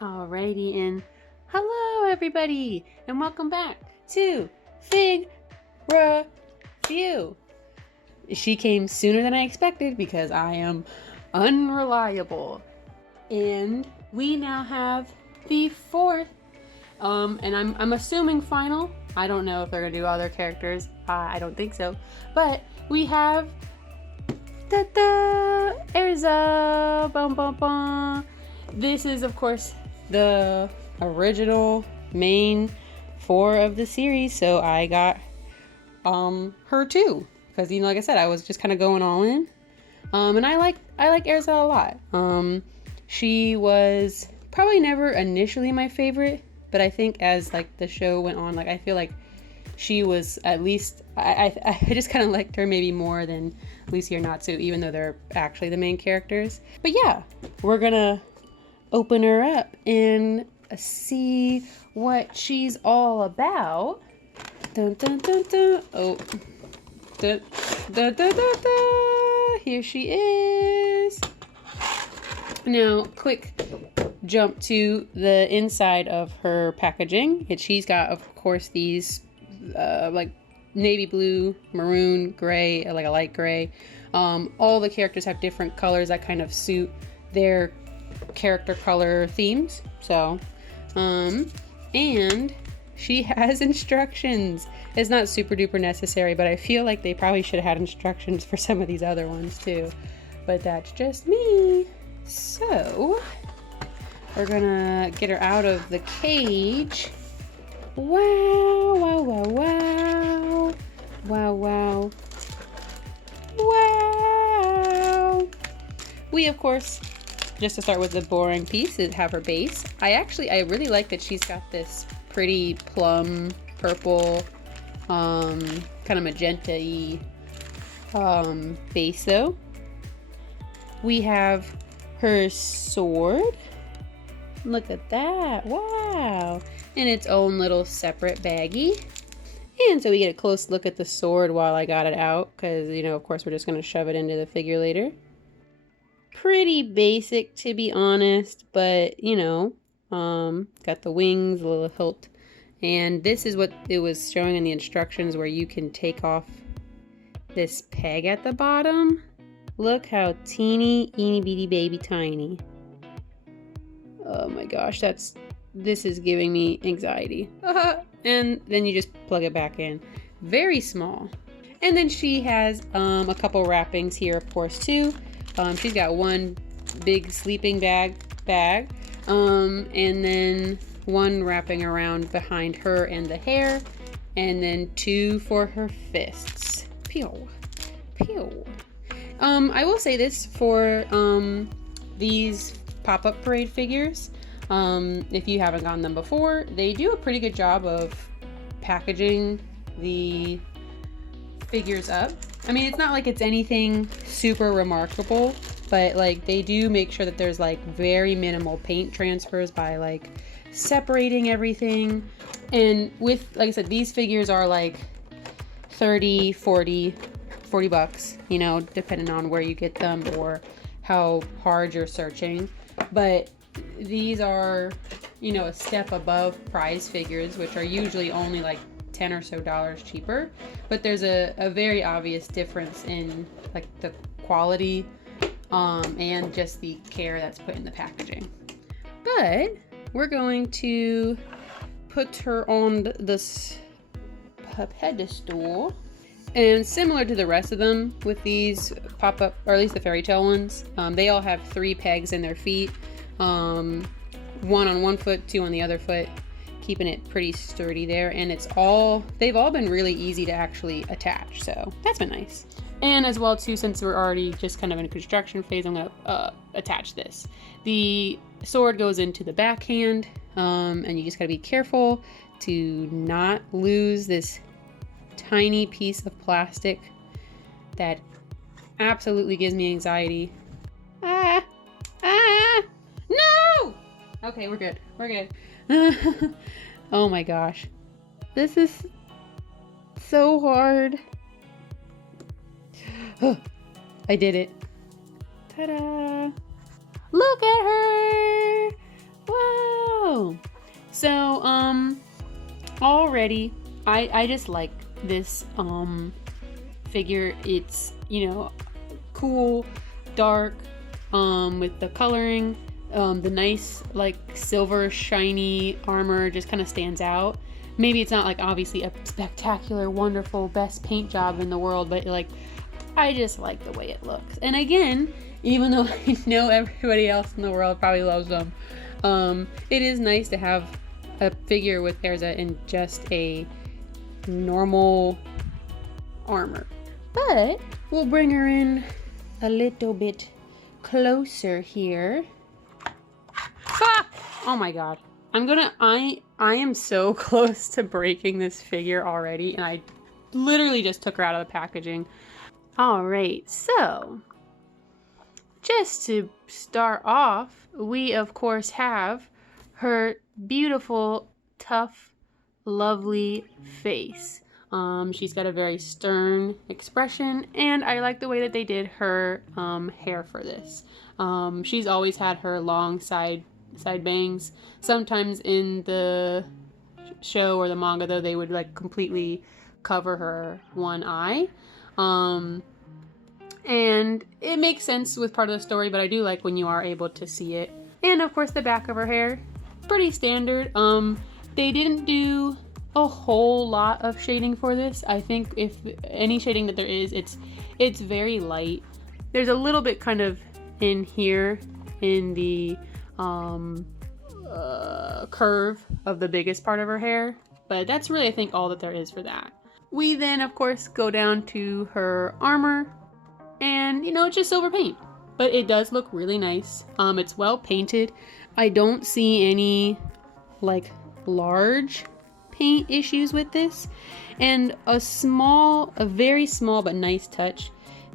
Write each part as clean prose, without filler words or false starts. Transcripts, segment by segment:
Alrighty, and hello everybody, and welcome back to Fig Review. She came sooner than I expected because I am unreliable. And we now have the fourth, and I'm assuming final. I don't know if they're gonna do other characters. I don't think so. But we have Erza. Bum, bum, bum. This is, of course, the original main 4 of the series, so I got her too, because like I said, I was just kind of going all in. And I like Erza a lot. She was probably never initially my favorite, but I think as like the show went on, like I feel like she was at least I just kind of liked her maybe more than Lucy or Natsu, even though they're actually the main characters. But yeah, we're gonna open her up and see what she's all about. Dun, dun, dun, dun. Oh, dun, dun, dun, dun, dun. Here she is. Now, quick jump to the inside of her packaging. She's got, of course, these like navy blue, maroon, gray, like a light gray. All the characters have different colors that kind of suit their character color themes. So, and she has instructions. It's not super duper necessary, but I feel like they probably should have had instructions for some of these other ones too. But that's just me. So, we're gonna get her out of the cage. Wow, wow, wow, wow. Wow, wow. Wow. We, of course, just to start with the boring piece, is have her base. I really like that she's got this pretty plum purple, kind of magenta-y base though. We have her sword. Look at that, wow. In its own little separate baggie. And so we get a close look at the sword while I got it out, because, you know, of course we're just going to shove it into the figure later. Pretty basic, to be honest, but, you know, got the wings, a little hilt. And this is what it was showing in the instructions, where you can take off this peg at the bottom. Look how teeny, eeny, beady, baby, tiny. Oh my gosh, this is giving me anxiety. And then you just plug it back in. Very small. And then she has a couple wrappings here, of course, too. She's got one big sleeping bag, and then one wrapping around behind her and the hair, and then 2 for her fists. Pew, pew. I will say this for these pop-up parade figures. If you haven't gotten them before, they do a pretty good job of packaging the figures up. I mean, it's not like it's anything super remarkable, but like they do make sure that there's like very minimal paint transfers by like separating everything. And with, like I said, these figures are like 30, 40 bucks, you know, depending on where you get them or how hard you're searching. But these are, you know, a step above prize figures, which are usually only like $10 or so cheaper. But there's a very obvious difference in like the quality and just the care that's put in the packaging. But we're going to put her on this pedestal. And similar to the rest of them with these pop-up, or at least the fairy tale ones, they all have 3 pegs in their feet. 1 on one foot, 2 on the other foot, keeping it pretty sturdy there. And they've all been really easy to actually attach, so that's been nice. And as well too, since we're already just kind of in a construction phase, I'm gonna attach this. The sword goes into the backhand, and you just gotta be careful to not lose this tiny piece of plastic that absolutely gives me anxiety. No! Okay, we're good. Oh my gosh. This is so hard. I did it. Ta-da! Look at her! Wow! So, already, I just like this, figure. It's, you know, cool, dark, with the coloring, the nice, like, silver, shiny armor just kind of stands out. Maybe it's not, like, obviously a spectacular, wonderful, best paint job in the world, but, like, I just like the way it looks. And again, even though I know everybody else in the world probably loves them, it is nice to have a figure with Erza in just a normal armor. But we'll bring her in a little bit closer here. Ah! Oh my god. I am so close to breaking this figure already, and I literally just took her out of the packaging. Alright, so just to start off, we of course have her beautiful, tough, lovely face. She's got a very stern expression, and I like the way that they did her hair for this. She's always had her long side bangs. Sometimes in the show or the manga, though, they would like completely cover her one eye. And it makes sense with part of the story, but I do like when you are able to see it. And of course the back of her hair, pretty standard. They didn't do a whole lot of shading for this. I think if any shading that there is, it's very light. There's a little bit kind of in here in the curve of the biggest part of her hair, but that's really, I think, all that there is for that. We then of course go down to her armor, and you know, it's just silver paint, but it does look really nice. It's well painted. I don't see any like large paint issues with this. And a very small but nice touch,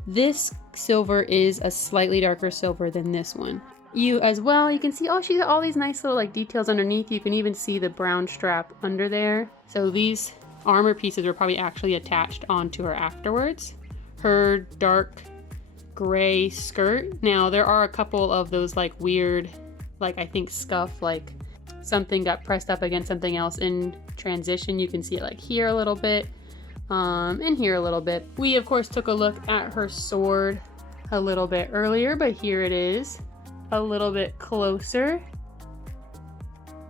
this silver is a slightly darker silver than this one. You can see, oh, she's got all these nice little like details underneath. You can even see the brown strap under there. So these armor pieces were probably actually attached onto her afterwards. Her dark gray skirt. Now there are a couple of those like weird, like I think scuff, like something got pressed up against something else in transition. You can see it like here a little bit, and here a little bit. We of course took a look at her sword a little bit earlier, but here it is a little bit closer.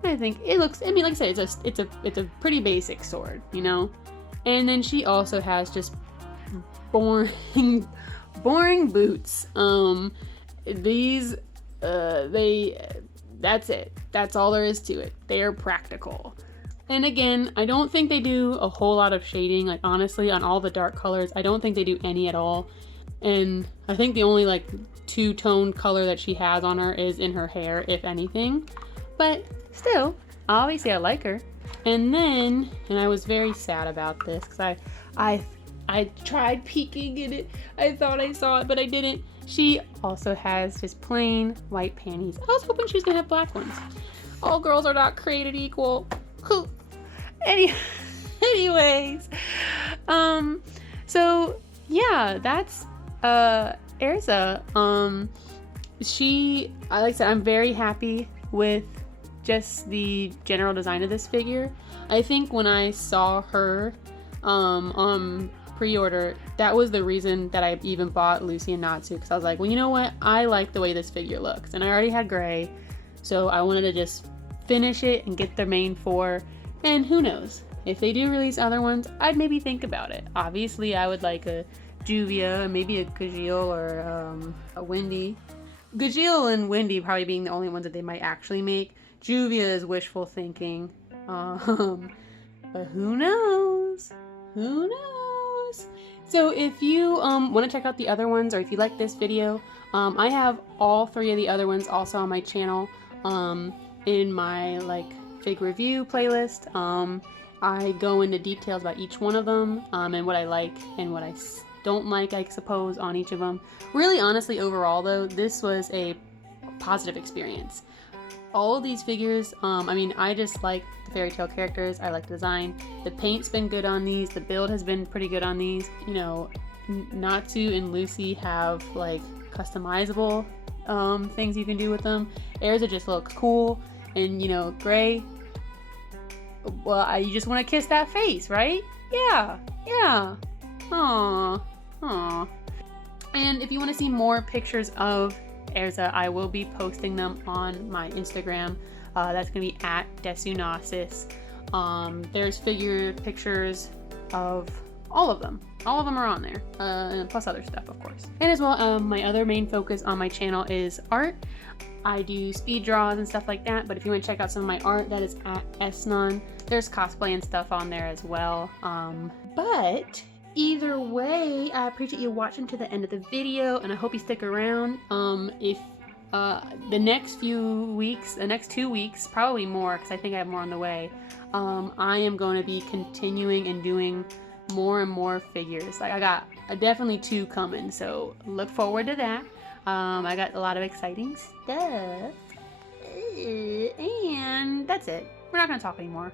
I think it looks, I mean, like I said, it's a pretty basic sword, you know. And then she also has just boring boots. That's it. That's all there is to it. They are practical. And again, I don't think they do a whole lot of shading. Like honestly, on all the dark colors, I don't think they do any at all. And I think the only like two-tone color that she has on her is in her hair, if anything. But still, obviously I like her. And then, and I was very sad about this because I tried peeking in it. I thought I saw it, but I didn't. She also has just plain white panties. I was hoping she was gonna have black ones. All girls are not created equal. Anyways, so yeah, that's Erza. Like I said, I'm very happy with just the general design of this figure. I think when I saw her on pre-order, that was the reason that I even bought Lucy and Natsu, because I was like, well, you know what, I like the way this figure looks, and I already had gray, so I wanted to just finish it and get their main four. And who knows, if they do release other ones, I'd maybe think about it. Obviously I would like a Juvia, maybe a Gajeel, or a Wendy. Gajeel and Wendy probably being the only ones that they might actually make. Juvia is wishful thinking, but who knows? Who knows? So if you want to check out the other ones, or if you like this video, I have all three of the other ones also on my channel, in my like fig review playlist. I go into details about each one of them, and what I like and what I don't like, I suppose, on each of them. Really, honestly, overall though, this was a positive experience. All of these figures, I mean, I just like the fairy tale characters. I like the design. The paint's been good on these. The build has been pretty good on these. You know, Natsu and Lucy have like customizable things you can do with them. Erza just look cool, and you know, Gray, Well, you just want to kiss that face, right? Yeah. Yeah. Aww. Aww. And if you want to see more pictures of Erza, I will be posting them on my Instagram. That's going to be at Desunasis. There's figure pictures of all of them. All of them are on there, and plus other stuff, of course. And as well, my other main focus on my channel is art. I do speed draws and stuff like that, but if you want to check out some of my art, that is at Esnon. There's cosplay and stuff on there as well. But either way, I appreciate you watching to the end of the video, and I hope you stick around. If the next few weeks, the next 2 weeks, probably more, because I think I have more on the way, I am going to be continuing and doing more and more figures. Like, I got definitely 2 coming, so look forward to that. I got a lot of exciting stuff, and that's it. We're not going to talk anymore.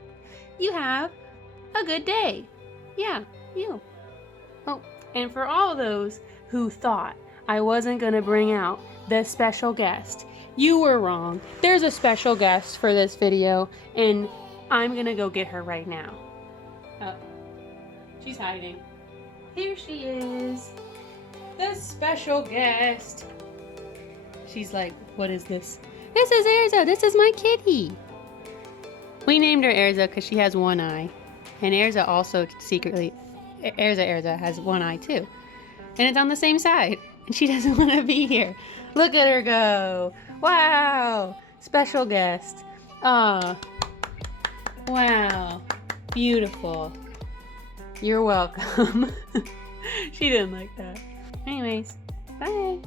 You have a good day. Yeah, you. Oh, and for all those who thought I wasn't going to bring out the special guest, you were wrong. There's a special guest for this video, and I'm going to go get her right now. Oh, she's hiding. Here she is. The special guest. She's like, what is this? This is Erza. This is my kitty. We named her Erza because she has one eye. And Erza also secretly, Erza has one eye too. And it's on the same side. And she doesn't want to be here. Look at her go. Wow. Special guest. Ah. Wow. Beautiful. You're welcome. She didn't like that. Anyways, bye.